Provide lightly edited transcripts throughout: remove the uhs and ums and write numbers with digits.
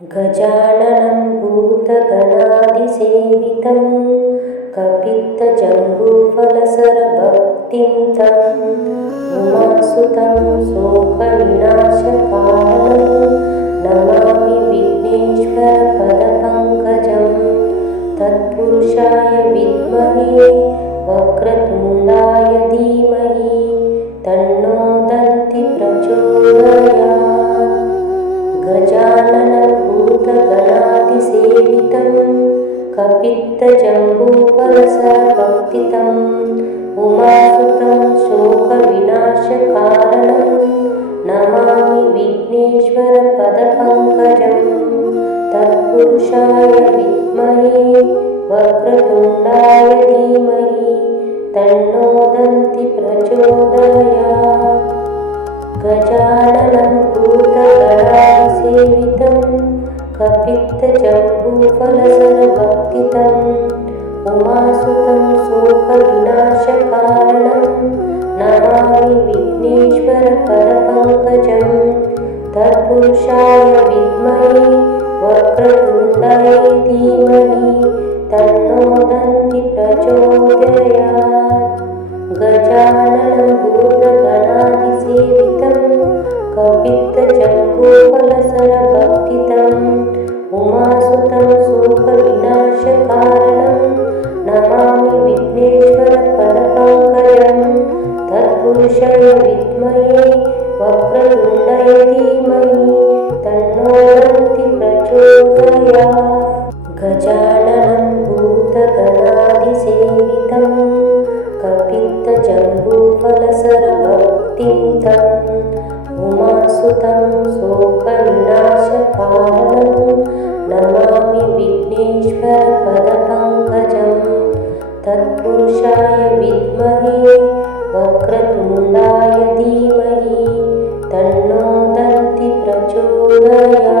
गजाननं भूतगणादिसेवितं कपित्थजम्बूफलसरभक्तिं तं उमासुतं शोकविनाशकारणं नमामि विघ्नेश्वरपदपङ्कजं तत्पुरुषाय विद्महे वक्रतुण्डाय धीमहि तन्नो दन्ति प्रचोदयात्। गजाननं भूतगणादिसेवितं कपित्थजम्बूफलसरभक्तितं उमासुतं शोकविनाशकारणं नमामि विघ्नेश्वरपदपङ्कजं तत्पुरुषाय विद्महे वक्रतुण्डाय धीमहि तन्नो दन्ति प्रचोदयात्। गजाननं भूतगणादिसेवितं कपित्थजम्बूफलसरभक्तितं उमासुतं शोकविनाशकारणं नमामि विघ्नेश्वरपदपङ्कजं तत्पुरुषाय विद्महे वक्रतुण्डाय धीमहि तन्नो दन्ति प्रचोदयात्। गजाननं भूतगणादिसेवितं कपित्थजम्बूफलसरभक्तितं उमासुतं शोकविनाशकारणं नमामि विघ्नेश्वरपदपङ्कजं तत्पुरुषाय विद्महे वक्रतुण्डाय धीमहि तन्नो दन्ति प्रचोदयात्। गजाननं भूतगणादिसेवितं कपित्थजम्बूफलसरभक्तिं तं उमासुतं शोकविनाशकारणं नमामि विघ्नेश्वरपदपङ्कजं तत्पुरुषाय विद्महे वक्रतुण्डाय धीमहि तन्नो दन्ति प्रचोदयात्।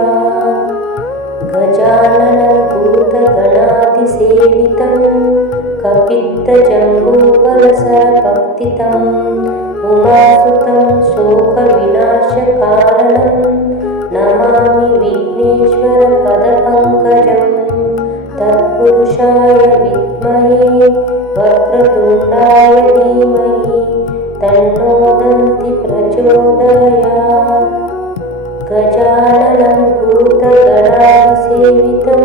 गजाननं भूतगणादिसेवितं कपित्थजम्बूफलसरभक्तितं उमासुतं शोकविनाशकारणं नमामि विघ्नेश्वरपदपङ्कजं तत्पुरुषाय विद्महे वक्रतुण्डाय धीमहि तन्नो दन्ति प्रचोदयात्। गजाननं भूतगणादिसेवितं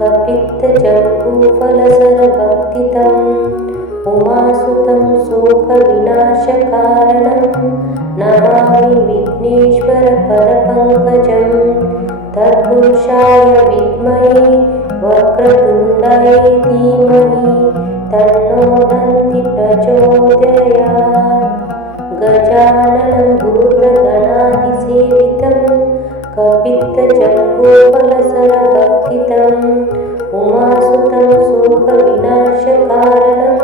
कपित्थजम्बूफलसरभक्तितं उमासुतं शोकविनाशकारणं नमामि विघ्नेश्वरपदपङ्कजं तत्पुरुषाय विद्महे वक्रतुण्डाय धीमहि तन्नो दन्ति प्रचोदयात्। गजाननं भूतगणादिसेवितं कपित्थजम्बूफलसरभक्तितं उमासुतं शोकविनाशकारणं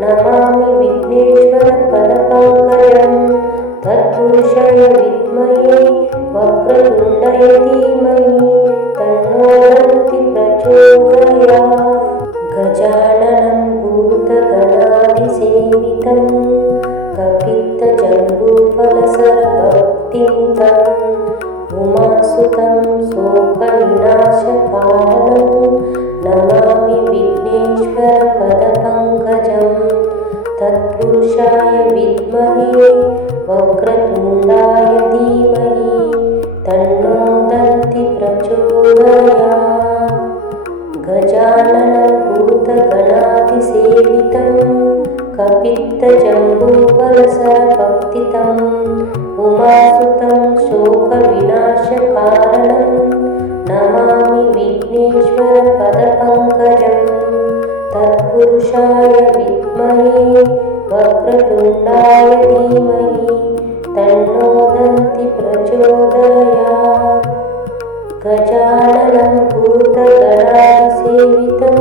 नमामि विघ्नेश्वरपदपङ्कजं तत्पुरुषाय विद्महे वक्रतुण्डाय धीमहि तन्नो दन्ति प्रचोदयात्। गजाननं भूतगणादिसेवितं कपित्थजम्बूफलसरभक्तिं तं उमासुतं शोकविनाशकारणं नमामि विघ्नेश्वरपदपङ्कजं तत्पुरुषाय विद्महे वक्रतुण्डाय धीमहि तन्नो दन्ति प्रचोदयात्। गजाननं भूतगणादिसेवितं कपित्थजम्बूफलसरभक्तितं उमासुतं शोकविनाशकारणं नमामि विघ्नेश्वरपदपङ्कजं तत्पुरुषाय विद्महे वक्रतुण्डाय धीमहि तन्नो दन्ति प्रचोदयात्। गजाननं भूतगणादिसेवितं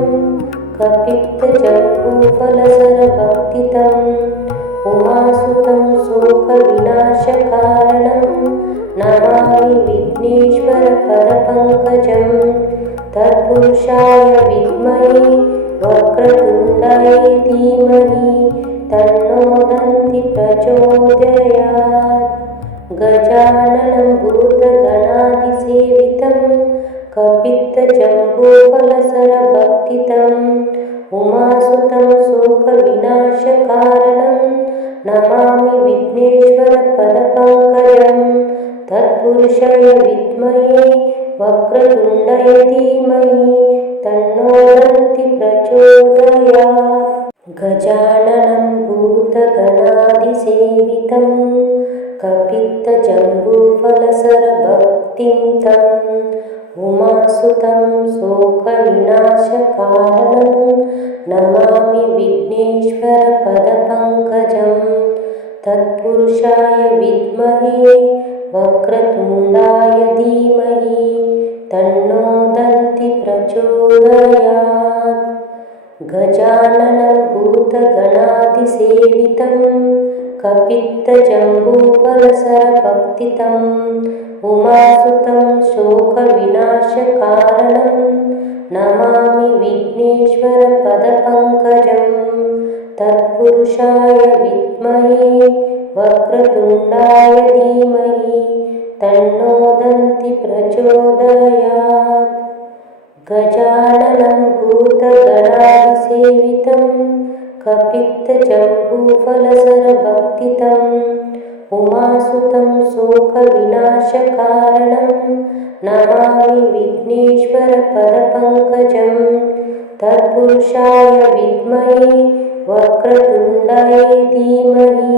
कपित्थजम्बूफलसरभक्तितं उमासुतं शोकविनाशकारणं नमामि विघ्नेश्वरपदपङ्कजं तत्पुरुषाय विद्महे वक्रतुण्डाय धीमहि तन्नो दन्ति प्रचोदयात्। गजाननं भूतगणादिसेवितं कपित्थजम्बूफलसरभक्षितं उमासुतं शोकविनाशकारणं नमामि विघ्नेश्वरपदपङ्कजं तत्पुरुषाय विद्महे वक्रतुण्डाय धीमहि तन्नो दन्ति प्रचोदयात्। गजाननं भूतगणादिसेवितं कपित्थजम्बूफलसरभक्षितं उमासुतं शोकविनाशकारणं नमामि विघ्नेश्वरपदपङ्कजं तत्पुरुषाय विद्महे वक्रतुण्डाय धीमहि तन्नो दन्ति प्रचोदयात्। गजाननं भूतगणादिसेवितं कपित्थजम्बूफलसरभक्षितं उमासुतं शोकविनाशकारणं नमामि विघ्नेश्वरपदपङ्कजं तत्पुरुषाय विद्महे वक्रतुण्डाय धीमहि तन्नो दन्ति प्रचोदयात्। गजाननं भूतगणादिसेवितं कपित्थजम्बूफलसरभक्षितं उमासुतं शोकविनाशकारणं नमामि विघ्नेश्वरपदपङ्कजं तत्पुरुषाय विद्महे वक्रतुण्डाय धीमहि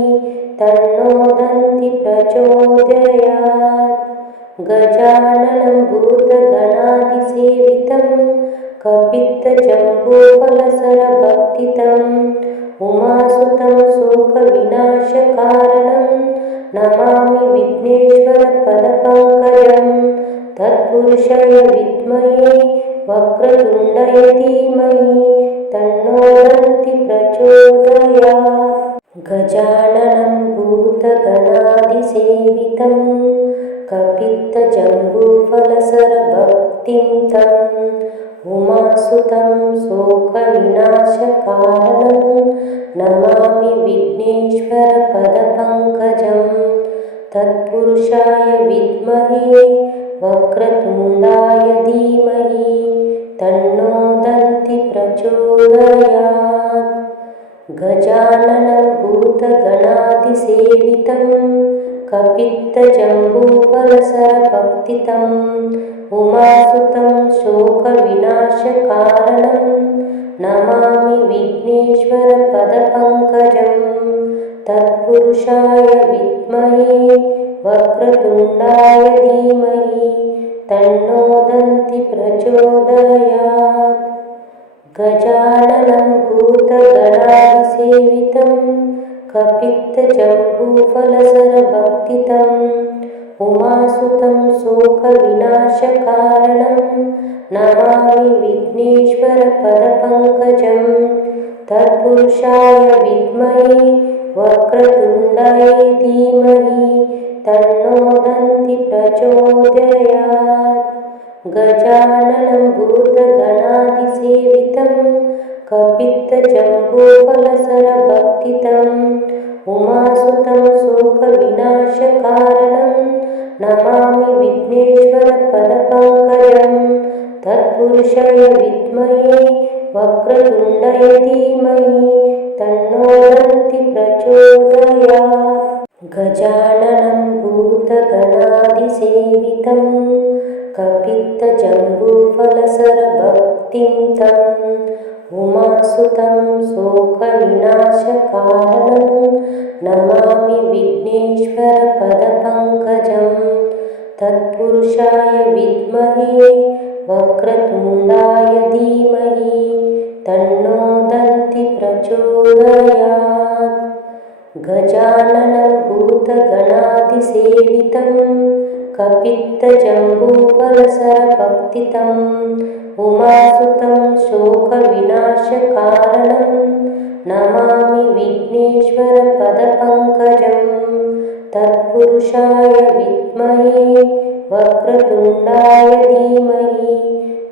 तन्नो दन्ति प्रचोदयात्। गजाननं भूतगणादिसेवितं कपित्थजम्बूफलसरभक्षितं उमासुतं शोकविनाशकारणं नमामि विघ्नेश्वरपदपङ्कजं तत्पुरुषाय विद्महे वक्रतुण्डाय धीमहि तन्नो दन्ति प्रचोदयात्। गजाननं भूतगणादिसेवितं कपित्थजम्बूफलसरभक्षितं उमासुतं शोकविनाशकारणं नमामि विघ्नेश्वरपदपङ्कजं तत्पुरुषाय विद्महे वक्रतुण्डाय धीमहि तन्नो दन्ति प्रचोदयात्। गजाननं भूतगणादिसेवितं कपित्थजम्बूफलसरभक्षितं उमासुतं शोकविनाशकारणं नमामि विघ्नेश्वरपदपङ्कजं तत्पुरुषाय विद्महे वक्रतुण्डाय धीमहि तन्नो दन्ति प्रचोदयात्। गजाननं भूतगणादिसेवितं कपित्थजम्बूफलसरभक्षितं उमासुतं शोकविनाशकारणं नमामि विघ्नेश्वरपदपङ्कजं तत्पुरुषाय विद्महे वक्रतुण्डाय धीमहि तन्नो दन्ति प्रचोदयात्। गजाननं भूतगणादिसेवितं कपित्थजम्बूफलसरभक्षितं उमासुतं शोकविनाशकारणं नमामि विघ्नेश्वरपदपङ्कजं तत्पुरुषाय विद्महे वक्रतुण्डाय धीमहि तन्नो दन्ति प्रचोदयात्। गजाननं भूतगणादिसेवितं कपित्थजम्बूफलसरभक्षितं उमासुतं शोकविनाशकारणं नमामि विघ्नेश्वरपदपङ्कजं तत्पुरुषाय विद्महे वक्रतुण्डाय धीमहि तन्नो दन्ति प्रचोदयात्। गजाननं भूतगणादिसेवितं कपित्थजम्बूफलसरभक्षितं उमासुतं शोकविनाशकारणं नमामि विघ्नेश्वरपदपङ्कजं तत्पुरुषाय विद्महे वक्रतुण्डाय धीमहि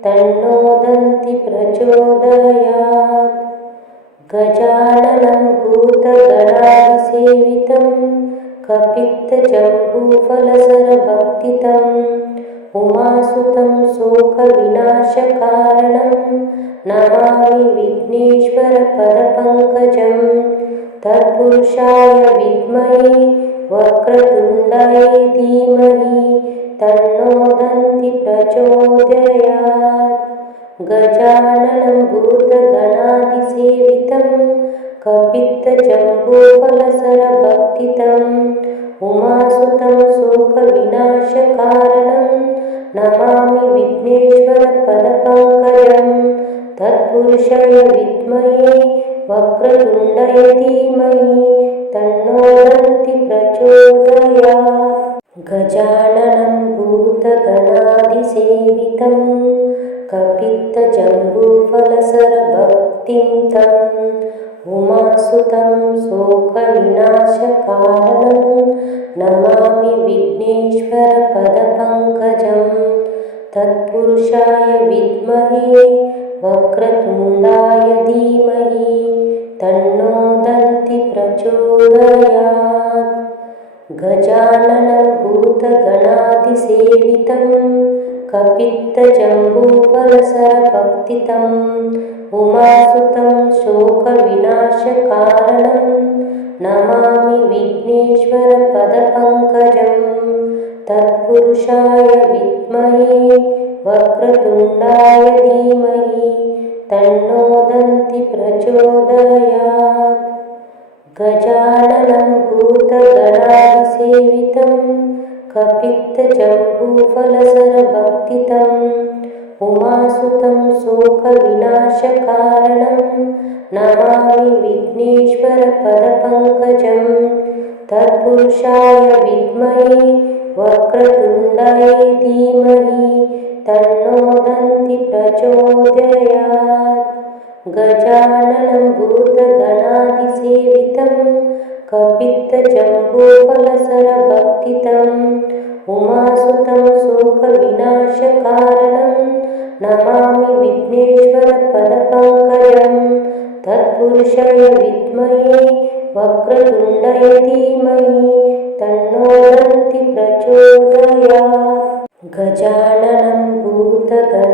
तन्नो दन्ति प्रचोदयात्। गजाननं भूतगणादिसेवितं कपित्थजम्बूफलसरभक्षितं उमासुतं शोक शोकविनाशकारणं नमामि विघ्नेश्वरपदपङ्कजं तत्पुरुषाय विद्महे वक्रतुण्डाय धीमहि तन्नो दन्ति प्रचोदयात्। गजाननं भूतगणाधिसेवितं कपित्थजम्बूफलसरभक्षितम् उमासुतं शोकविनाशकारणं नमामि विघ्नेश्वरपदपङ्कजं तत्पुरुषाय विद्महे वक्रतुण्डाय धीमहि तन्नो दन्ति प्रचोदयात्। गजाननं भूतगणाधिसेवितं कपित्थजम्बूफलसरभक्षितम् उमासुतं शोकविनाशकारणं नमामि विघ्नेश्वरपदपङ्कजं तत्पुरुषाय विद्महे वक्रतुण्डाय धीमहि तन्नो दन्ति प्रचोदयात्। गजाननं भूतगणाधिसेवितं कपित्थजम्बूफलसरभक्षितम् उमासुतं शोकविनाशकारणं नमामि विघ्नेश्वरपदपङ्कजं तत्पुरुषाय विद्महे वक्रतुण्डाय धीमहि तन्नो दन्ति प्रचोदयात्। गजाननं भूतगणाधिसेवितं कपित्थजम्बूफलसरभक्षितम् उमासुतं शोकविनाशकारणं नमामि विघ्नेश्वरपदपङ्कजं तत्पुरुषाय विद्महे वक्रतुण्डाय धीमहि तन्नो दन्ति प्रचोदयात्। गजाननं भूतगणाधिसेवितं कपित्थजम्बूफलसरभक्षितम् उमासुतं शोकविनाशकारणं नमामि विघ्नेश्वरपदपङ्कजं तत्पुरुषाय विद्महे वक्रतुण्डाय धीमहि तन्नो दन्ति प्रचोदयात्। गजाननं भूतगणाधिसेवितं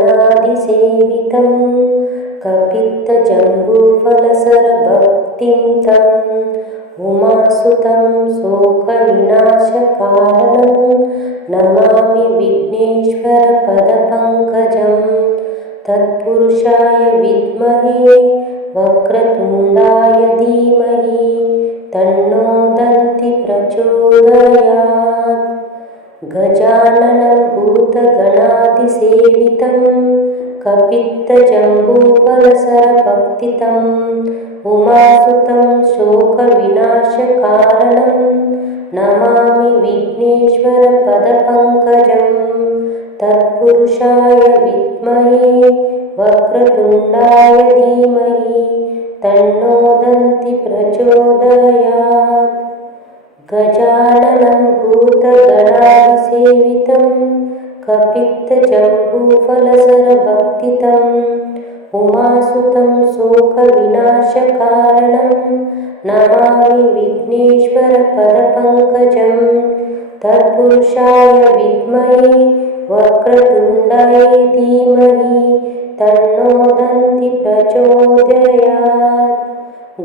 कपित्थजम्बूफलसरभक्षितम् उमासुतं शोकविनाशकारणं नमामि विघ्नेश्वरपदपङ्कजं तत्पुरुषाय विद्महे वक्रतुण्डाय धीमहि तन्नो दन्ति प्रचोदयात्। गजाननं भूतगणाधिसेवितं कपित्थजम्बूफलसरभक्षितम् उमासुतं शोकविनाशकारणं नमामि विघ्नेश्वरपदपङ्कजं तत्पुरुषाय विद्महे वक्रतुण्डाय धीमहि तन्नो दन्ति प्रचोदयात्। गजाननं भूतगणाधिसेवितं कपित्थजम्बूफलसरभक्षितम् उमासुतं शोकविनाशकारणं नमामि विघ्नेश्वरपदपङ्कजं तत्पुरुषाय विद्महे वक्रतुण्डाय धीमहि तन्नो दन्ति प्रचोदयात्।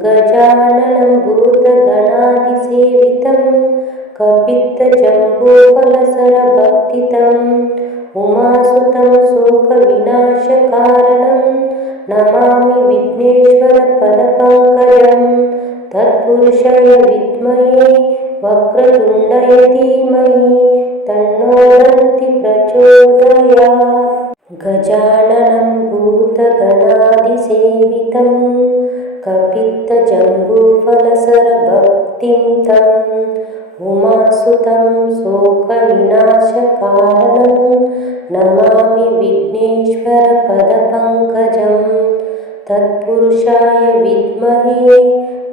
गजाननं भूतगणाधिसेवितं कपित्थजम्बूफलसरभक्षितम् उमासुतं शोकविनाशकारणं नमामि विघ्नेश्वरपदपङ्कजं तत्पुरुषाय विद्महे वक्रतुण्डाय धीमहि तन्नो दन्ति प्रचोदयात्। गजाननं भूतगणाधिसेवितं कपित्थजम्बूफलसरभक्षितम् उमासुतं शोकविनाशकारणं नमामि विघ्नेश्वरपदपङ्कजं तत्पुरुषाय विद्महे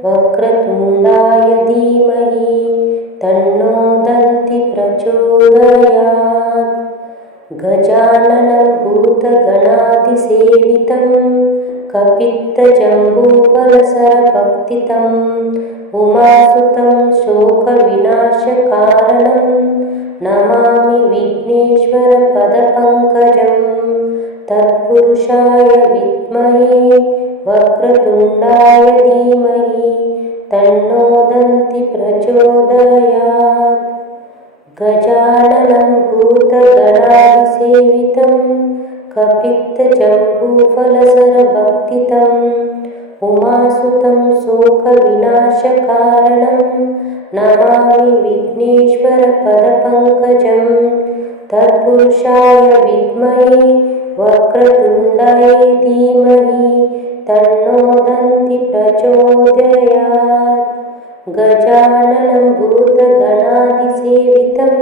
वक्रतुण्डाय धीमहि तन्नो दन्ति प्रचोदयात्। गजाननं भूतगणाधिसेवितं कपित्थजम्बूफलसरभक्षितम् उमासुतं शोकविनाशकारणं नमामि विघ्नेश्वरपदपङ्कजं तत्पुरुषाय विद्महे वक्रतुण्डाय धीमहि तन्नो दन्ति प्रचोदयात्। गजाननं भूतगणाधिसेवितं कपित्थजम्बूफलसरभक्षितम् उमासुतं शोकविनाशकारणं नमामि विघ्नेश्वरपदपङ्कजं। तत्पुरुषाय विद्महे वक्रतुण्डाय धीमहि तन्नो दन्ति प्रचोदयात्। गजाननं भूतगणाधिसेवितं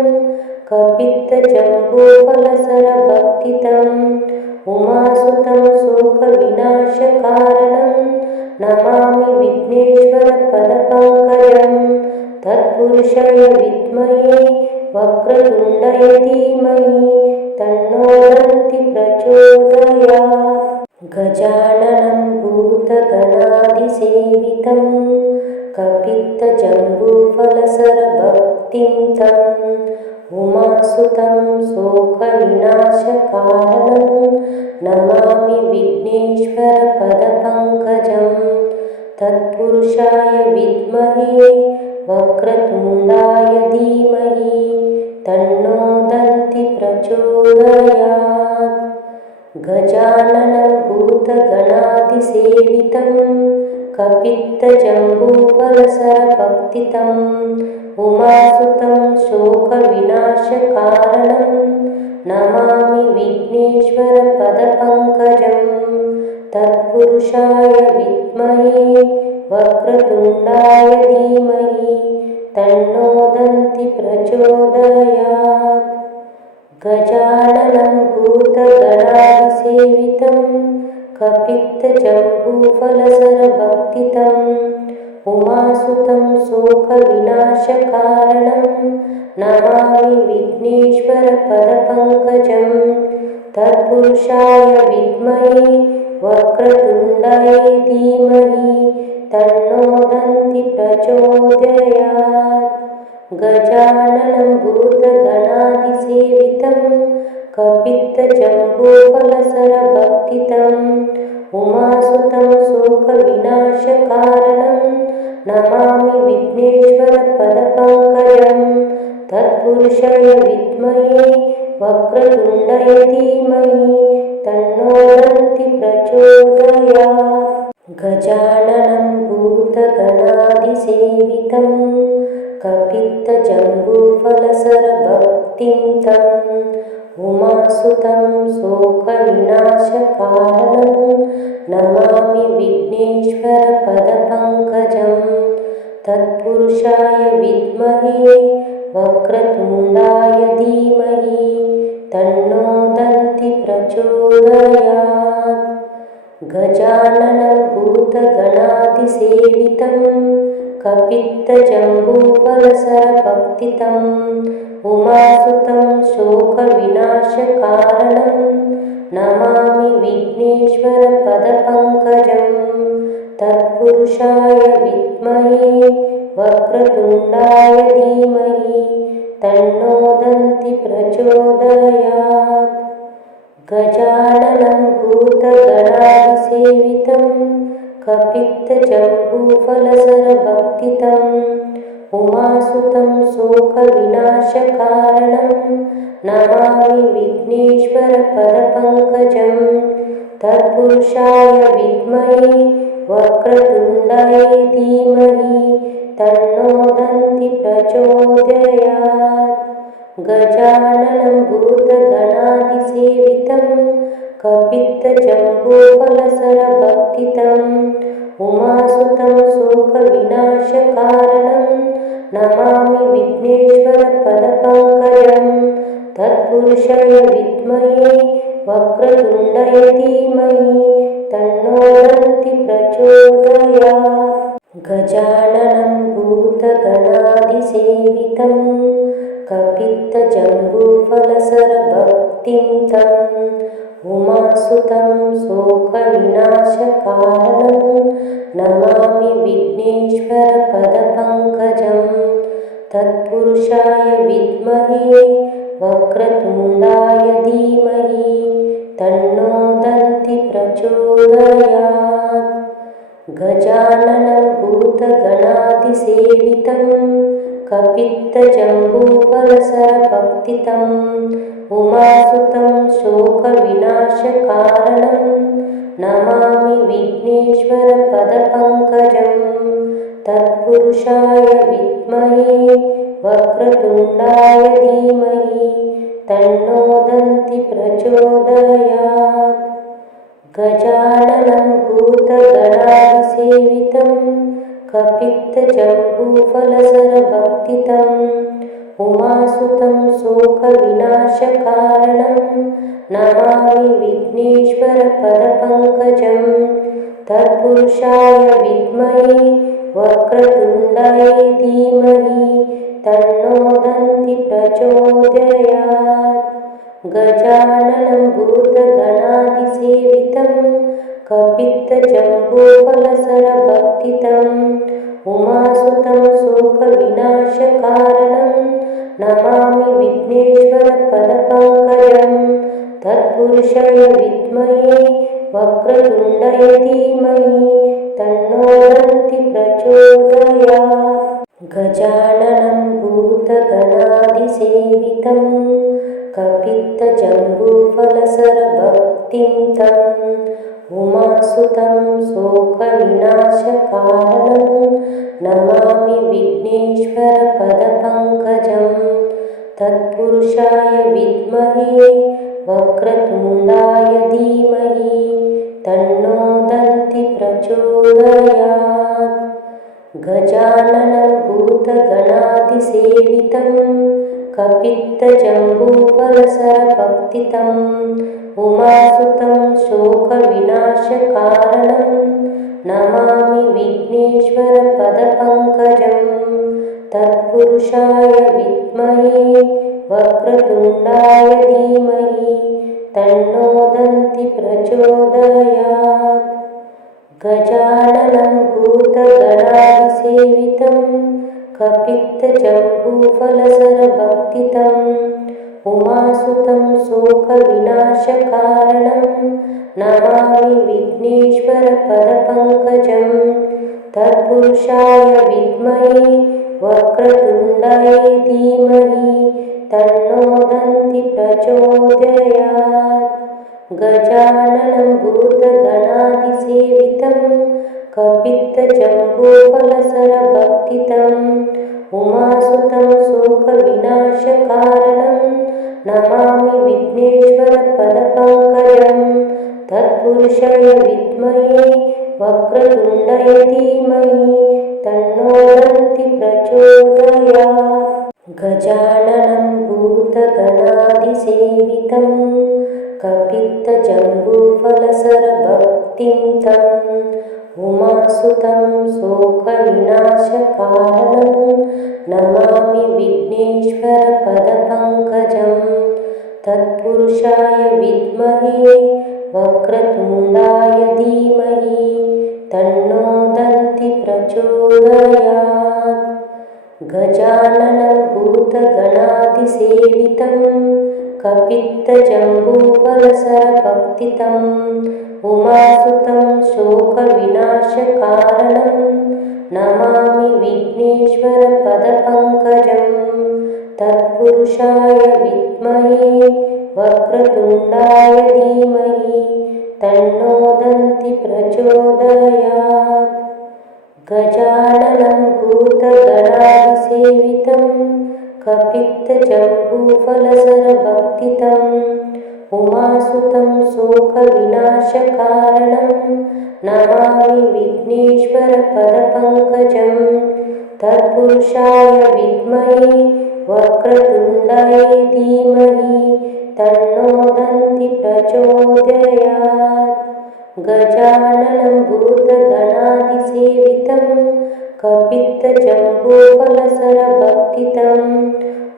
कपित्थजम्बूफलसरभक्षितम् उमासुतं शोकविनाशकारणं नमामि विघ्नेश्वरपदपङ्कजं। तत्पुरुषाय विद्महे वक्रतुण्डाय धीमहि तन्नो दन्ति प्रचोदयात्। गजाननं भूतगणाधिसेवितं कपित्थजम्बूफलसरभक्षितम् उमासुतं शोकविनाशकारणं नमामि विघ्नेश्वरपदपङ्कजं। तत्पुरुषाय विद्महे वक्रतुण्डाय धीमहि तन्नो दन्ति प्रचोदयात्। गजाननं भूतगणाधिसेवितं कपित्थजम्बूफलसरभक्षितम् उमासुतं शोकविनाशकारणं नमामि विघ्नेश्वरपदपङ्कजं। तत्पुरुषाय विद्महे वक्रतुण्डाय धीमहि तन्नो दन्ति प्रचोदयात्। गजाननं भूतगणाधिसेवितं कपित्थजम्बूफलसरभक्षितम् उमासुतं शोकविनाशकारणं नमामि विघ्नेश्वरपदपङ्कजं। तत्पुरुषाय विद्महे वक्रतुण्डाय धीमहि तन्नो दन्ति प्रचोदयात्। गजाननं भूतगणाधिसेवितं कपित्थजम्बूफलसरभक्षितम् उमासुतं शोकविनाशकारणं नमामि विघ्नेश्वरपदपङ्कजं। तत्पुरुषाय विद्महे वक्रतुण्डाय धीमहि तन्नो दन्ति प्रचोदयात्। गजाननं भूतगणाधिसेवितं कपित्थजम्बूफलसरभक्षितम् उमासुतं शोकविनाशकारणं नमामि विघ्नेश्वरपदपङ्कजं। तत्पुरुषाय विद्महे वक्रतुण्डाय धीमहि तन्नो दन्ति प्रचोदयात्। गजाननं भूतगणाधिसेवितं कपित्थजम्बूफलसरभक्षितम् उमासुतं शोकविनाशकारणं नमामि विघ्नेश्वरपदपङ्कजं। तत्पुरुषाय विद्महे वक्रतुण्डाय धीमहि तन्नो दन्ति प्रचोदयात्। गजाननं भूतगणाधिसेवितं कपित्थजम्बूफलसरभक्षितम् उमासुतं शोकविनाशकारणं नमामि विघ्नेश्वरपदपङ्कजं। तत्पुरुषाय विद्महे वक्रतुण्डाय धीमहि तन्नो दन्ति प्रचोदयात्। गजाननं भूतगणाधिसेवितं कपित्थजम्बूफलसरभक्षितम् उमासुतं शोकविनाशकारणं नमामि विघ्नेश्वरपदपङ्कजं। तत्पुरुषाय विद्महे वक्रतुण्डाय धीमहि तन्नो दन्ति प्रचोदयात्। गजाननं भूतगणाधिसेवितं कपित्थजम्बूफलसरभक्षितम् उमासुतं शोकविनाशकारणं नमामि विघ्नेश्वरपदपङ्कजं। तत्पुरुषाय विद्महे वक्रतुण्डाय धीमहि तन्नो दन्ति प्रचोदयात्। गजाननं भूतगणाधिसेवितं कपित्थजम्बूफलसरभक्षितम् उमासुतं शोकविनाशकारणं नमामि विघ्नेश्वरपदपङ्कजम्। तत्पुरुषाय विद्महे वक्रतुण्डाय धीमहि तन्नो दन्ति प्रचोदयात्। गजाननं भूतगणाधिसेवितं कपित्थजम्बूफलसरभक्षितम् उमासुतं शोकविनाशकारणं नमामि विघ्नेश्वरपदपङ्कजम्। तत्पुरुषाय विद्महे वक्रतुण्डाय धीमहि तन्नो दन्ति प्रचोदयात्। गजाननं भूतगणाधिसेवितं कपित्थजम्बूफलसरभक्षितम् उमासुतं शोकविनाशकारणं नमामि विघ्नेश्वरपदपङ्कजम्। तत्पुरुषाय विद्महे वक्रतुण्डाय धीमहि तन्नो दन्ति प्रचोदयात्। गजाननं भूतगणाधिसेवितं कपित्थजम्बूफलसरभक्षितम् उमासुतं शोकविनाशकारणं नमामि विघ्नेश्वरपदपङ्कजम्। तत्पुरुषाय विद्महे वक्रतुण्डाय धीमहि तन्नो दन्ति प्रचोदयात्। गजाननं भूतगणाधिसेवितं कपित्थजम्बूफलसरभक्षितम् उमासुतं शोकविनाशकारणं नमामि विघ्नेश्वरपदपङ्कजम्। तत्पुरुषाय विद्महे वक्रतुण्डाय धीमहि तन्नो दन्ति प्रचोदयात्। गजाननं भूतगणाधिसेवितं कपित्थजम्बूफलसरभक्षितम् उमासुतं शोकविनाशकारणं नमामि विघ्नेश्वरपदपङ्कजम्। तत्पुरुषाय विद्महे वक्रतुण्डाय धीमहि तन्नो दन्ति प्रचोदयात्। गजाननं भूतगणाधिसेवितं कपित्थजम्बूफलसरभक्षितम् उमासुतं शोकविनाशकारणं नमामि विघ्नेश्वरपदपङ्कजम्। तत्पुरुषाय विद्महे वक्रतुण्डाय धीमहि तन्नो दन्ति प्रचोदयात्। गजाननं भूतगणाधिसेवितं कपित्थजम्बूफलसरभक्षितम् उमासुतं शोकविनाशकारणं नमामि विघ्नेश्वरपदपङ्कजम्। तत्पुरुषाय विद्महे वक्रतुण्डाय धीमहि तन्नो दन्ति प्रचोदयात्। गजाननं भूतगणाधिसेवितं कपित्थजम्बूफलसरभक्षितम् उमासुतं शोकविनाशकारणं नमामि विघ्नेश्वरपदपङ्कजम्। तत्पुरुषाय विद्महे वक्रतुण्डाय धीमहि तन्नो दन्ति प्रचोदयात्। गजाननं भूतगणाधिसेवितं कपित्थजम्बूफलसरभक्षितम् उमासुतं शोकविनाशकारणं नमामि विघ्नेश्वरपदपङ्कजम्। तत्पुरुषाय विद्महे वक्रतुण्डाय धीमहि तन्नो दन्ति प्रचोदयात्। गजाननं भूतगणाधिसेवितं कपित्थजम्बूफलसरभक्षितम्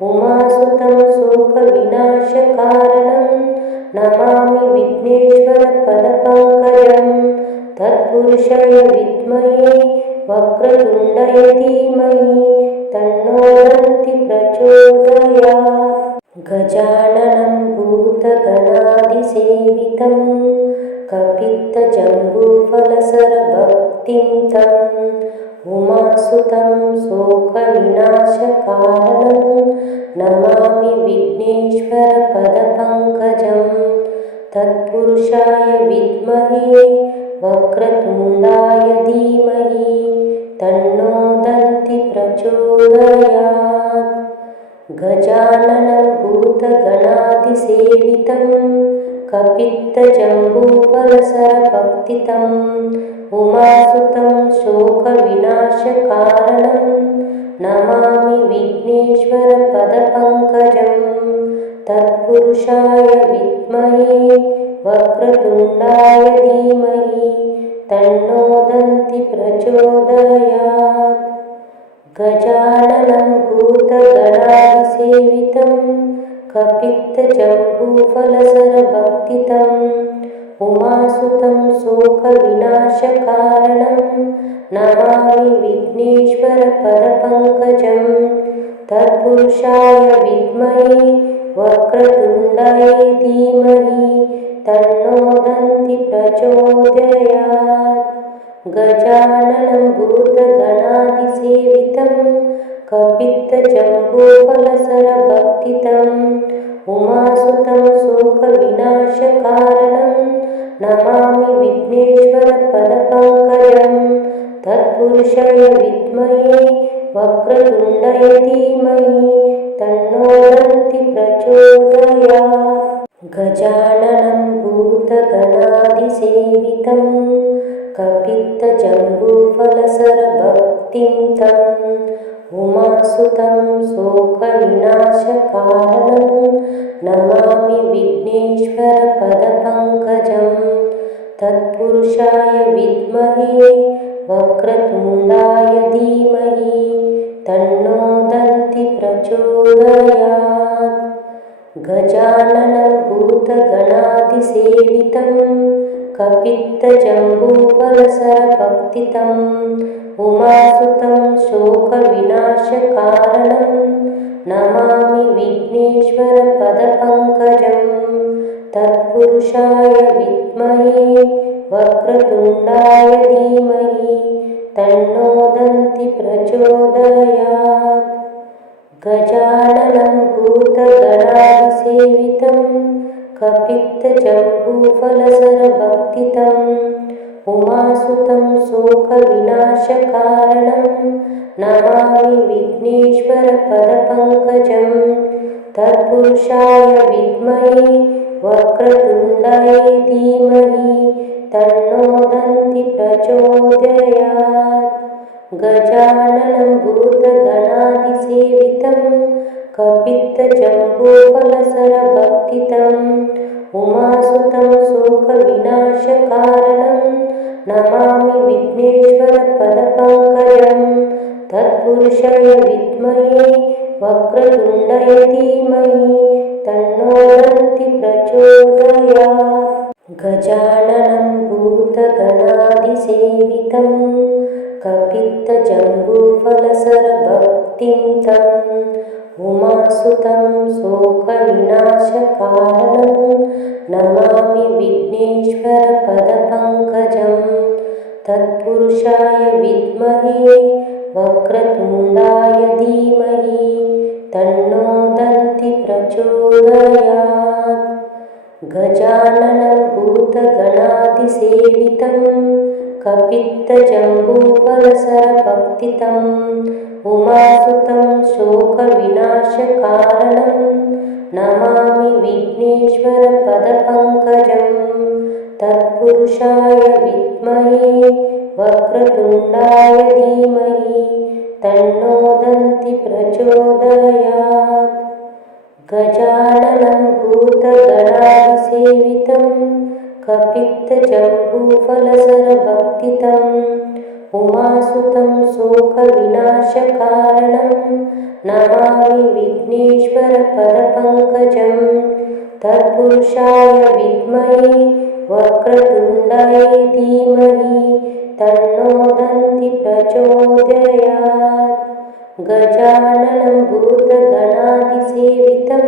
उमासुतं शोकविनाशकारणं नमामि विघ्नेश्वरपदपङ्कजम्। तत्पुरुषाय विद्महे वक्रतुण्डाय धीमहि तन्नो दन्ति प्रचोदयात्। गजाननं भूतगणादिसेवितं कपित्थजम्बूफलसरभक्तिं तं उमासुतं शोकविनाशकारणं नमामि विघ्नेश्वरपदपङ्कजं तत्पुरुषाय विद्महे वक्रतुण्डाय धीमहि तन्नो दन्ति प्रचोदयात्। गजाननं भूतगणादिसेवितं कपित्थजम्बूफलसरभक्तितं उमासुतं शोकविनाशकारणं नमामि विघ्नेश्वरपदपङ्कजं तत्पुरुषाय विद्महे वक्रतुण्डाय धीमहि तन्नो दन्ति प्रचोदयात्। गजाननं भूतगणादिसेवितं कपित्थजम्बूफलसरभक्तितं उमासुतं शोकविनाशकारणं नमामि विघ्नेश्वरपदपङ्कजं तत्पुरुषाय विद्महे वक्रतुण्डाय धीमहि तन्नो दन्ति प्रचोदयात्। गजाननं भूतगणादिसेवितं कपित्थजम्बूफलसरभक्तितं उमासुतं शोकविनाशकारणं नमामि विघ्नेश्वरपदपङ्कजं तत्पुरुषाय विद्महे वक्रतुण्डाय धीमहि तन्नो दन्ति प्रचोदयात्। गजाननं भूतगणादिसेवितं कपित्थजम्बूफलसरभक्तिं तं उमासुतं शोकविनाशकारणं नमामि विघ्नेश्वरपदपङ्कजं तत्पुरुषाय विद्महे वक्रतुण्डाय धीमहि तन्नो दन्ति प्रचोदयात्। गजाननं भूतगणादिसेवितं कपित्थजम्बूफलसरभक्तितं उमासुतं शोकविनाशकारणं नमामि विघ्नेश्वरपदपङ्कजं तत्पुरुषाय विद्महे वक्रतुण्डाय धीमहि तन्नो दन्ति प्रचोदयात्। गजाननं भूतगणादिसेवितं कपित्थजम्बूफलसरभक्तितं उमासुतं शोकविनाशकारणं नमामि विघ्नेश्वरपदपङ्कजं तत्पुरुषाय विद्महे वक्रतुण्डाय धीमहि तन्नो दन्ति प्रचोदयात्। गजाननं भूतगणादिसेवितं कपित्थजम्बूफलसरभक्तितं उमासुतं शोकविनाशकारणं नमामि विघ्नेश्वरपदपङ्कजं तत्पुरुषाय विद्महे वक्रतुण्डाय धीमहि तन्नो दन्ति प्रचोदयात्। गजाननं भूतगणादिसेवितं कपित्थजम्बूफलसरभक्तिं तं उमासुतं शोकविनाशकारणं नमामि विघ्नेश्वरपदपङ्कजं तत्पुरुषाय विद्महे वक्रतुण्डाय धीमहि तन्नो दन्ति प्रचोदयात्। गजाननं भूतगणादिसेवितं कपित्थजम्बूफलसरभक्तितं उमासुतं शोकविनाशकारणं नमामि विघ्नेश्वरपदपङ्कजं तत्पुरुषाय विद्महे वक्रतुण्डाय धीमहि तन्नो दन्ति प्रचोदयात्। गजाननं भूतगणादिसेवितं कपित्थजम्बूफलसरभक्तितं उमासुतं शोकविनाशकारणं नमामि विघ्नेश्वरपदपङ्कजं तत्पुरुषाय विद्महे वक्रतुण्डाय धीमहि तन्नो दन्ति प्रचोदयात्। गजाननं भूतगणादिसेवितं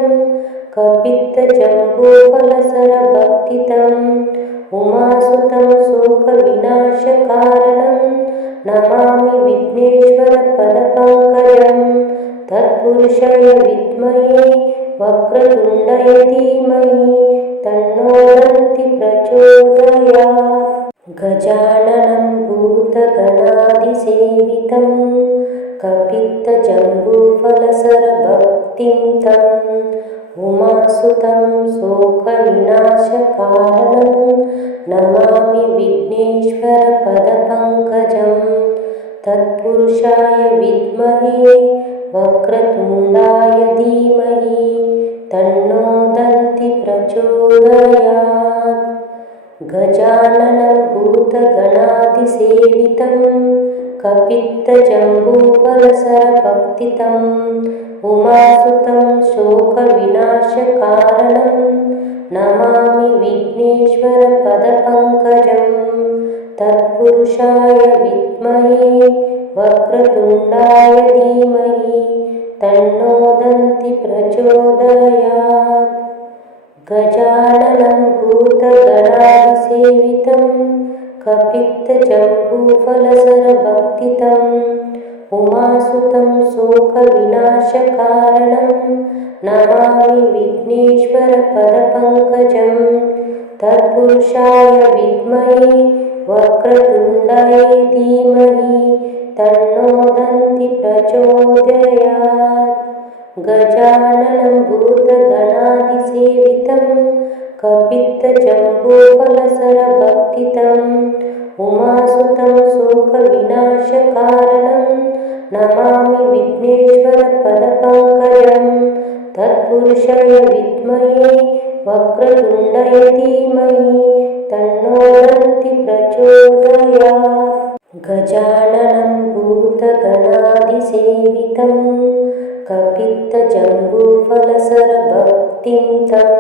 उमासुतं शोकविनाशकारणं नमामि विघ्नेश्वरपदपङ्कजं तत्पुरुषाय विद्महे वक्रतुण्डाय धीमहि तन्नो दन्ति प्रचोदयात्। गजाननं भूतगणादिसेवितं कपित्थजम्बूफलसरभक्तिं तं उमासुतं शोकविनाशकारणं नमामि विघ्नेश्वरपदपङ्कजं तत्पुरुषाय विद्महे वक्रतुण्डाय धीमहि तन्नो दन्ति प्रचोदयात्। गजाननं भूतगणादिसेवितं कपित्थजम्बूफलसरभक्तितं उमासुतं शोकविनाशकारणं नमामि विघ्नेश्वरपदपङ्कजं तत्पुरुषाय विद्महे वक्रतुण्डाय धीमहि तन्नो दन्ति प्रचोदयात्। गजाननं भूतगणादिसेवितं कपित्थजम्बूफलसरभक्तितं उमासुतं शोकविनाशकारणं नमामि विघ्नेश्वरपदपङ्कजं तत्पुरुषाय विद्महे वक्रतुण्डाय धीमहि तन्नो दन्ति प्रचोदयात्। गजाननं भूतगणादिसेवितं कपित्थजम्बूफलसरभक्तितं उमासुतं शोकविनाशकारणं नमामि विघ्नेश्वरपदपङ्कजं तत्पुरुषाय विद्महे वक्रतुण्डाय धीमहि तन्नो दन्ति प्रचोदयात्। गजाननं भूतगणादिसेवितं कपित्थजम्बूफलसरभक्तिं तं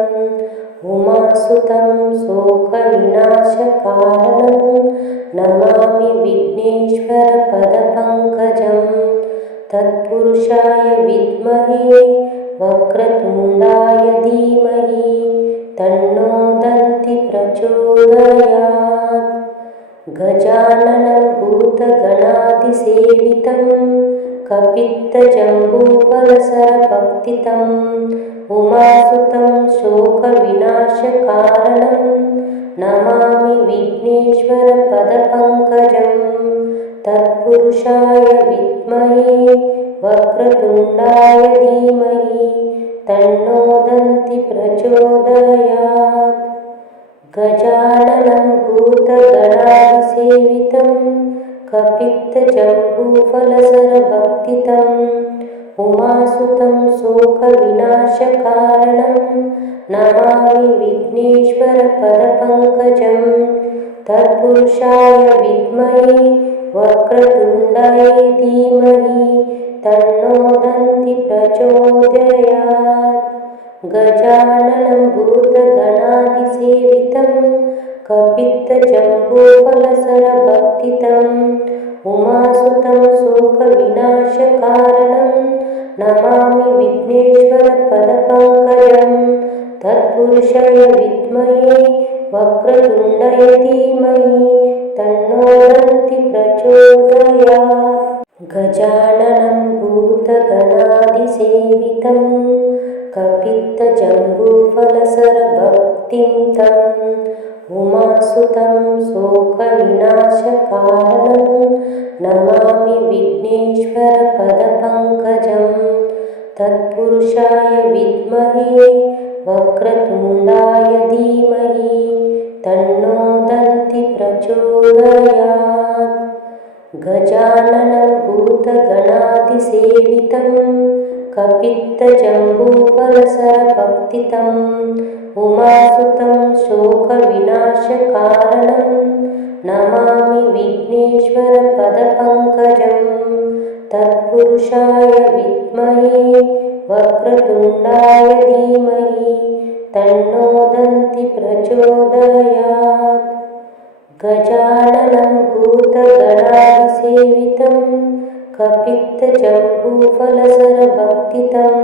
उमासुतं शोकविनाशकारणं नमामि विघ्नेश्वरपदपङ्कजं तत्पुरुषाय विद्महे वक्रतुण्डाय धीमहि तन्नो दन्ति प्रचोदयात्। गजाननं भूतगणादिसेवितं कपित्थजम्बूफलसरभक्तितं उमासुतं शोकविनाशकारणं नमामि विघ्नेश्वरपदपङ्कजं तत्पुरुषाय विद्महे वक्रतुण्डाय धीमहि तन्नो दन्ति प्रचोदयात्। गजाननं भूतगणादिसेवितं कपित्थजम्बूफलसरभक्तितं उमासुतं शोकविनाशकारणं नमामि विघ्नेश्वरपदपङ्कजं तत्पुरुषाय विद्महे वक्रतुण्डाय धीमहि तन्नो दन्ति प्रचोदयात्। गजाननं भूतगणादिसेवितं कपित्थजम्बूफलसरभक्तितं उमासुतं शोकविनाशकारणं नमामि विघ्नेश्वरपदपङ्कजं तत्पुरुषाय विद्महे वक्रतुण्डाय धीमहि तन्नो दन्ति प्रचोदयात्। गजाननं भूतगणादिसेवितं कपित्थजम्बूफलसरभक्तिं तं उमासुतं शोकविनाशकारणं नमामि विघ्नेश्वरपदपङ्कजं तत्पुरुषाय विद्महे वक्रतुण्डाय धीमहि तन्नो दन्ति प्रचोदयात्। गजाननं भूतगणादिसेवितं कपित्थजम्बूफलसरभक्तितं उमासुतं शोकविनाशकारणं नमामि विघ्नेश्वरपदपङ्कजं तत्पुरुषाय विद्महे वक्रतुण्डाय धीमहि तन्नो दन्ति प्रचोदयात्। गजाननं भूतगणादिसेवितं कपित्थजम्बूफलसरभक्तितं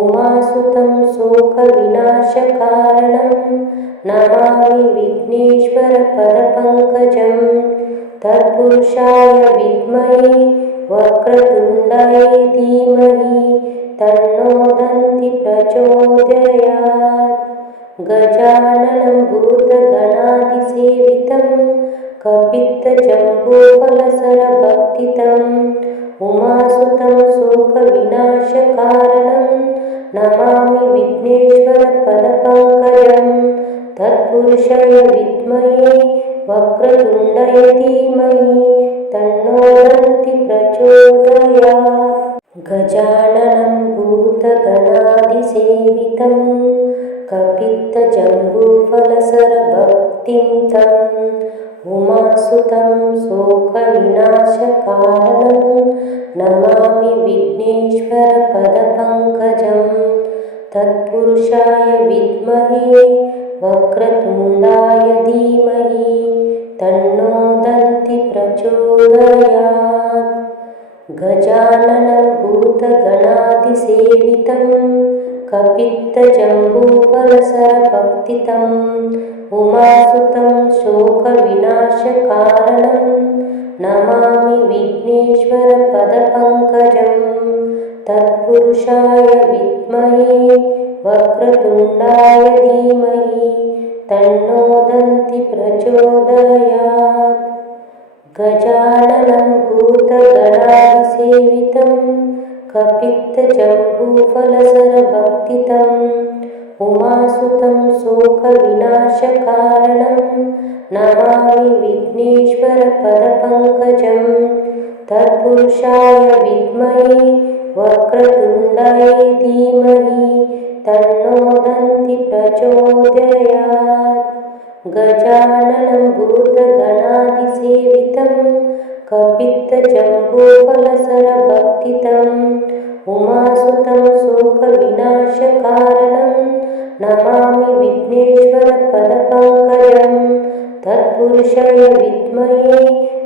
उमासुतं शोकविनाशकारणं नमामि विघ्नेश्वरपदपङ्कजं विघ्नेश्वरपदपङ्कजं तत्पुरुषाय विद्महे वक्रतुण्डाय धीमहि तन्नो दन्ति प्रचोदयात्। गजाननं भूतगणाधिसेवितं कपित्थजम्बूफलसरभक्षितम् उमासुतं शोकविनाशकारणं नमामि विघ्नेश्वरपदपङ्कजं तत्पुरुषाय विद्महे वक्रतुण्डाय धीमहि तन्नो दन्ति प्रचोदयात्। गजाननं भूतगणाधिसेवितं कपित्थजम्बूफलसरभक्षितम् उमासुतं शोकविनाशकारणं नमामि विघ्नेश्वरपदपङ्कजं तत्पुरुषाय विद्महे वक्रतुण्डाय धीमहि तन्नो दन्ति प्रचोदयात्। गजाननं भूतगणाधिसेवितं कपित्थजम्बूफलसरभक्षितम् उमासुतं शोकविनाशकारणं नमामि विघ्नेश्वरपदपङ्कजं तत्पुरुषाय विद्महे वक्रतुण्डाय धीमहि तन्नो दन्ति प्रचोदयात्। गजाननं भूतगणाधिसेवितं कपित्थजम्बूफलसरभक्षितम् उमासुतं शोकविनाशकारणं नमामि विघ्नेश्वरपदपङ्कजं तत्पुरुषाय विद्महे वक्रतुण्डाय धीमहि तन्नो दन्ति प्रचोदयात्। गजाननं भूतगणाधिसेवितं कपित्थजम्बूफलसरभक्षितम् उमासुतं शोकविनाशकारणं नमामि विघ्नेश्वरपदपङ्कजं तत्पुरुषाय विद्महे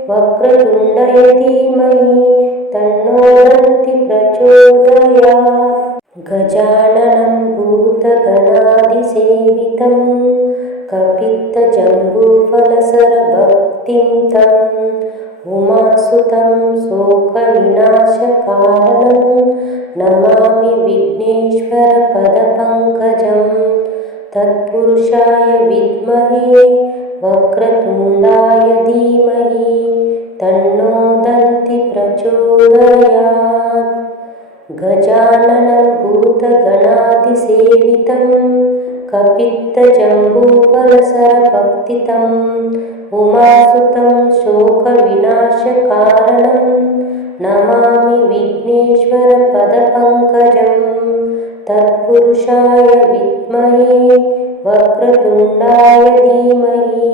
वक्रतुण्डाय धीमहि तन्नो दन्ति प्रचोदयात्। गजाननं भूतगणाधिसेवितं कपित्थजम्बूफलसरभक्षितम् उमासुतं शोकविनाशकारणं नमामि विघ्नेश्वरपदपङ्कजं तत्पुरुषाय विद्महे वक्रतुण्डाय धीमहि तन्नो दन्ति प्रचोदयात्। गजाननं भूतगणाधिसेवितं कपित्थजम्बूफलसरभक्षितम् उमासुतं शोकविनाशकारणं नमामि विघ्नेश्वरपदपङ्कजं तत्पुरुषाय विद्महे वक्रतुण्डाय धीमहि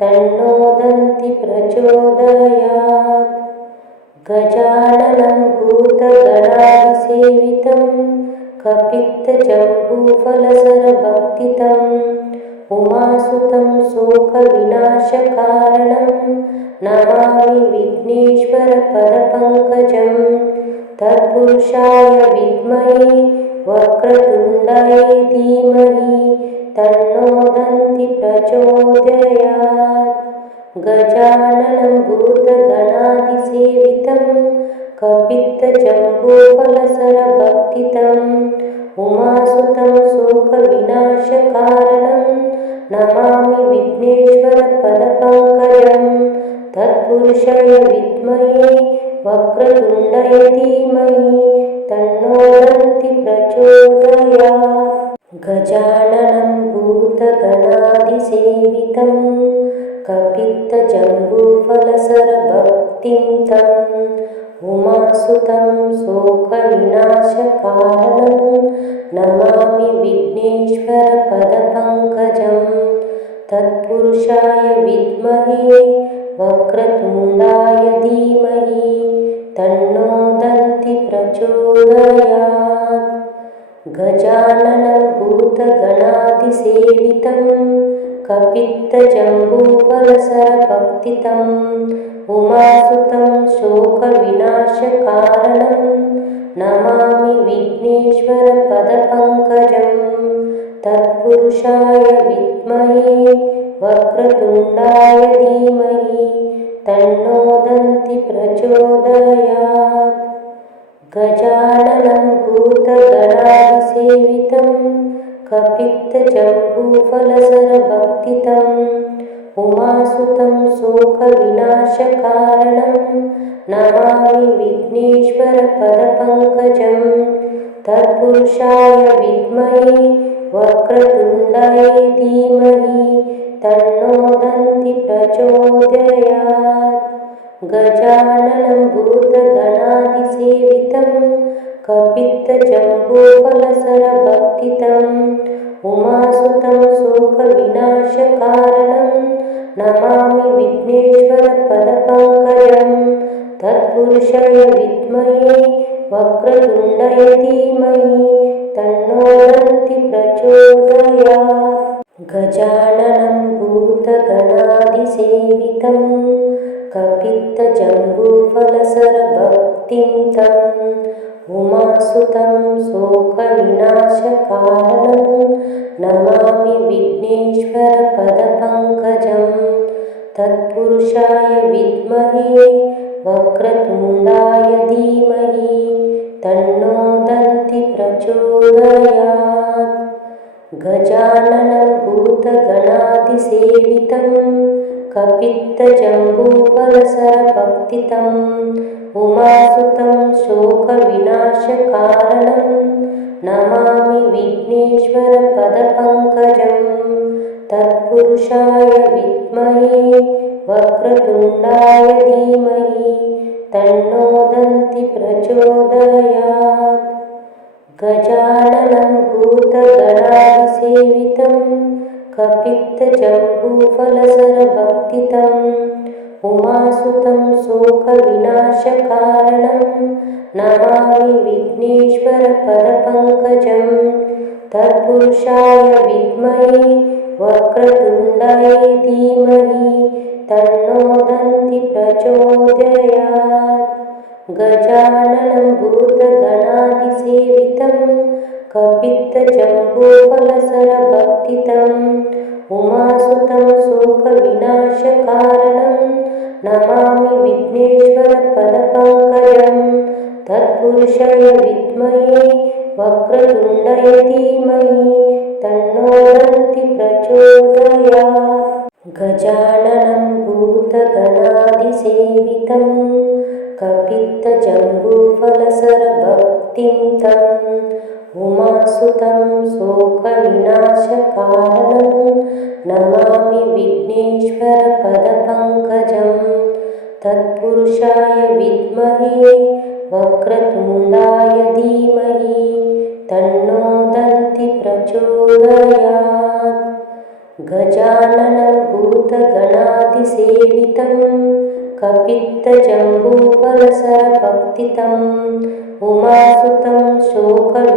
तन्नो दन्ति प्रचोदयात्। गजाननं भूतगणाधिसेवितं कपित्थजम्बूफलसरभक्षितम् उमासुतं शोकविनाशकारणं नमामि विघ्नेश्वरपदपङ्कजं तत्पुरुषाय विद्महे वक्रतुण्डाय धीमहि तन्नो दन्ति प्रचोदयात्। गजाननं भूतगणाधिसेवितं कपित्थजम्बूफलसरभक्षितम् उमासुतं शोकविनाशकारणं नमामि विघ्नेश्वरपदपङ्कजं तत्पुरुषाय विद्महे वक्रतुण्डाय धीमहि तन्नो दन्ति प्रचोदयात्। गजाननं भूतगणाधिसेवितं कपित्थजम्बूफलसरभक्षितम् उमासुतं शोकविनाशकारणं नमामि विघ्नेश्वरपदपङ्कजं तत्पुरुषाय विद्महे वक्रतुण्डाय धीमहि तन्नो दन्ति प्रचोदयात्। गजाननं भूतगणाधिसेवितं कपित्थजम्बूफलसरभक्षितम् उमासुतं शोकविनाशकारणं नमामि विघ्नेश्वरपदपङ्कजं तत्पुरुषाय विद्महे वक्रतुण्डाय धीमहि तन्नो दन्ति प्रचोदयात्। गजाननं भूतगणाधिसेवितं कपित्थजम्बूफलसरभक्षितम् उमासुतं शोकविनाशकारणं नमामि विघ्नेश्वरपदपङ्कजं। तत्पुरुषाय विद्महे वक्रतुण्डाय धीमहि तन्नो दन्ति प्रचोदयात्। गजाननं भूतगणाधिसेवितं कपित्थजम्बूफलसरभक्षितम् उमासुतं शोकविनाशकारणं नमामि विघ्नेश्वरपदपङ्कजं। तत्पुरुषाय विद्महे वक्रतुण्डाय धीमहि तन्नो दन्ति प्रचोदयात्। गजाननं भूतगणाधिसेवितं कपित्थजम्बूफलसरभक्षितम् उमासुतं शोकविनाशकारणं नमामि विघ्नेश्वरपदपङ्कजं। तत्पुरुषाय विद्महे वक्रतुण्डाय धीमहि तन्नो दन्ति प्रचोदयात्। गजाननं भूतगणाधिसेवितं कपित्थजम्बूफलसरभक्षितम् उमासुतं शोकविनाशकारणं नमामि विघ्नेश्वरपदपङ्कजं। तत्पुरुषाय विद्महे वक्रतुण्डाय धीमहि तन्नो दन्ति प्रचोदयात्। गजाननं भूतगणाधिसेवितं कपित्थजम्बूफलसरभक्षितम् उमासुतं शोकविनाशकारणं नमामि विघ्नेश्वरपदपङ्कजं। तत्पुरुषाय विद्महे वक्रतुण्डाय धीमहि तन्नो दन्ति प्रचोदयात्। गजाननं भूतगणाधिसेवितं कपित्थजम्बूफलसरभक्षितम् उमासुतं शोकविनाशकारणं नमामि विघ्नेश्वरपदपङ्कजं। तत्पुरुषाय विद्महे वक्रतुण्डाय धीमहि तन्नो दन्ति प्रचोदयात्। गजाननं भूतगणाधिसेवितं कपित्थजम्बूफलसरभक्षितम् उमासुतं शोकविनाशकारणं नमामि विघ्नेश्वरपदपङ्कजं। तत्पुरुषाय विद्महे वक्रतुण्डाय धीमहि तन्नो दन्ति प्रचोदयात्। गजाननं भूतगणाधिसेवितं कपित्थजम्बूफलसरभक्षितम् उमासुतं शोकविनाशकारणं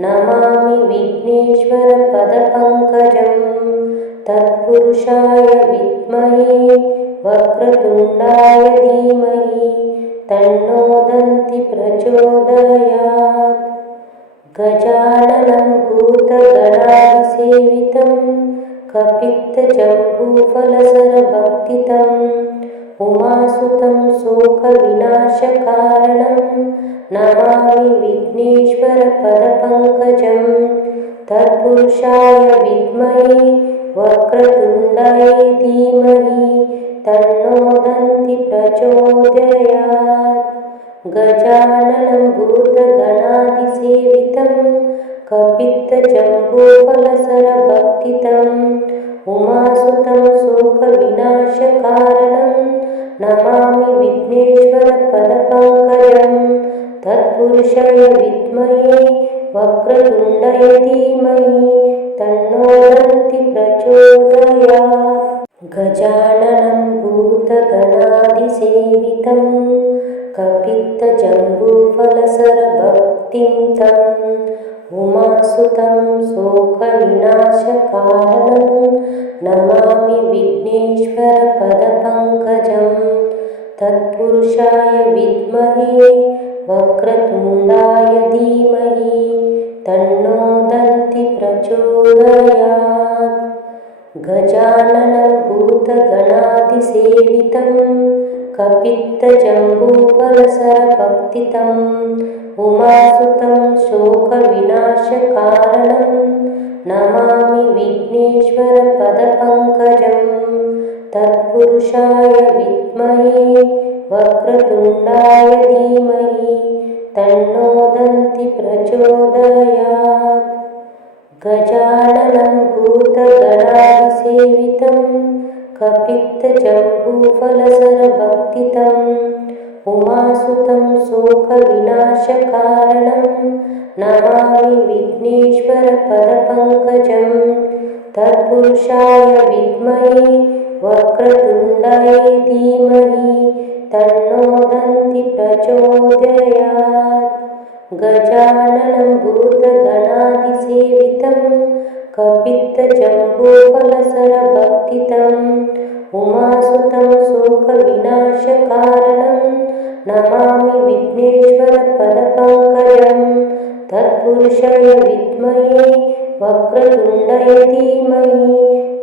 नमामि विघ्नेश्वरपदपङ्कजं। तत्पुरुषाय विद्महे वक्रतुण्डाय धीमहि तन्नो दन्ति प्रचोदयात्। गजाननं भूतगणाधिसेवितं कपित्थजम्बूफलसरभक्षितम् उमासुतं शोकविनाशकारणं नमामि विघ्नेश्वरपदपङ्कजं। तत्पुरुषाय विद्महे वक्रतुण्डाय धीमहि तन्नो दन्ति प्रचोदयात्। गजाननं भूतगणाधिसेवितं कपित्थजम्बूफलसरभक्षितम् उमासुतं शोकविनाशकारणं नमामि विघ्नेश्वरपदपङ्कजं। तत्पुरुषाय विद्महे वक्रतुण्डाय धीमहि तन्नो दन्ति प्रचोदयात्। गजाननं भूतगणाधिसेवितं कपित्थजम्बूफलसरभक्षितम् उमासुतं शोकविनाशकारणं नमामि विघ्नेश्वरपदपङ्कजं। तत्पुरुषाय विद्महे वक्रतुण्डाय धीमहि तन्नो दन्ति प्रचोदयात्। गजाननं भूतगणाधिसेवितं कपित्तजम्बूफलसरभक्षितम् उमासुतं शोकविनाशकारणं नमामि विघ्नेश्वरपदपङ्कजं तत्पुरुषाय विद्महे वक्रतुण्डाय धीमहि तन्नो दन्ति प्रचोदयात्। गजाननं भूतगणाधिसेवितं कपित्तजम्बूफलसरभक्षितम् उमासुतं शोकविनाशकारणं नमामि विघ्नेश्वरपदपङ्कजं तत्पुरुषाय विद्महे वक्रतुण्डाय धीमहि तन्नो दन्ति प्रचोदयात्। गजाननं भूतगणाधिसेवितं कपित्तजम्बूफलसरभक्षितम् उमासुतं शोकविनाशकारणं नमामि विघ्नेश्वरपदपङ्कजं तत्पुरुषाय विद्महे वक्रतुण्डाय धीमहि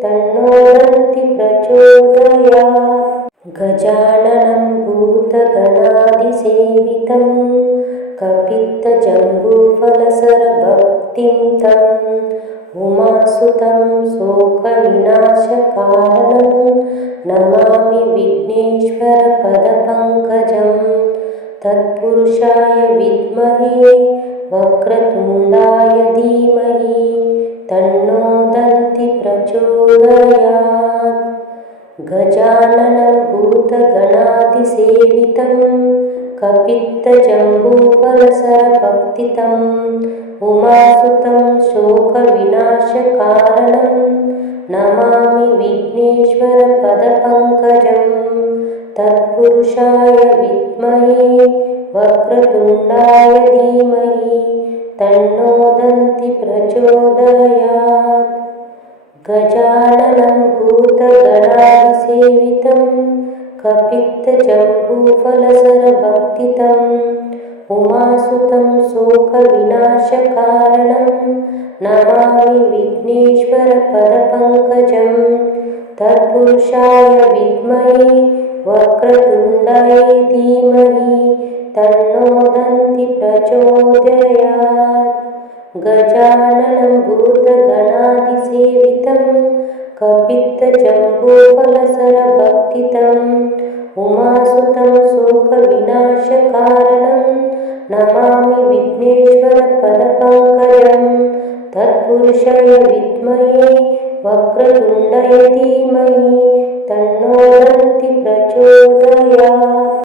तन्नो दन्ति प्रचोदयात्। गजाननं भूतगणाधिसेवितं कपित्तजम्बूफलसरभक्षितम् उमासुतं शोकविनाशकारणं नमामि विघ्नेश्वरपदपङ्कजं तत्पुरुषाय विद्महे वक्रतुण्डाय धीमहि तन्नो दन्ति प्रचोदयात्। गजाननं भूतगणाधिसेवितं कपित्तजम्बूफलसरभक्षितम् उमासुतं शोकविनाशकारणं नमामि विघ्नेश्वरपदपङ्कजं तत्पुरुषाय विद्महे वक्रतुण्डाय धीमहि तन्नो दन्ति प्रचोदयात्। गजाननं भूतगणाधिसेवितं कपित्तजम्बूफलसरभक्षितम् उमासुतं शोकविनाशकारणं नमामि विघ्नेश्वरपदपङ्कजं तत्पुरुषाय विद्महे वक्रतुण्डाय धीमहि तन्नो दन्ति प्रचोदयात्। गजाननं भूतगणाधिसेवितं कपित्तजम्बूफलसरभक्षितम् उमासुतं शोकविनाशकारणं नमामि विघ्नेश्वरपदपङ्कजं तत्पुरुषाय विद्महे वक्रतुण्डाय धीमहि तन्नो दन्ति प्रचोदयात्।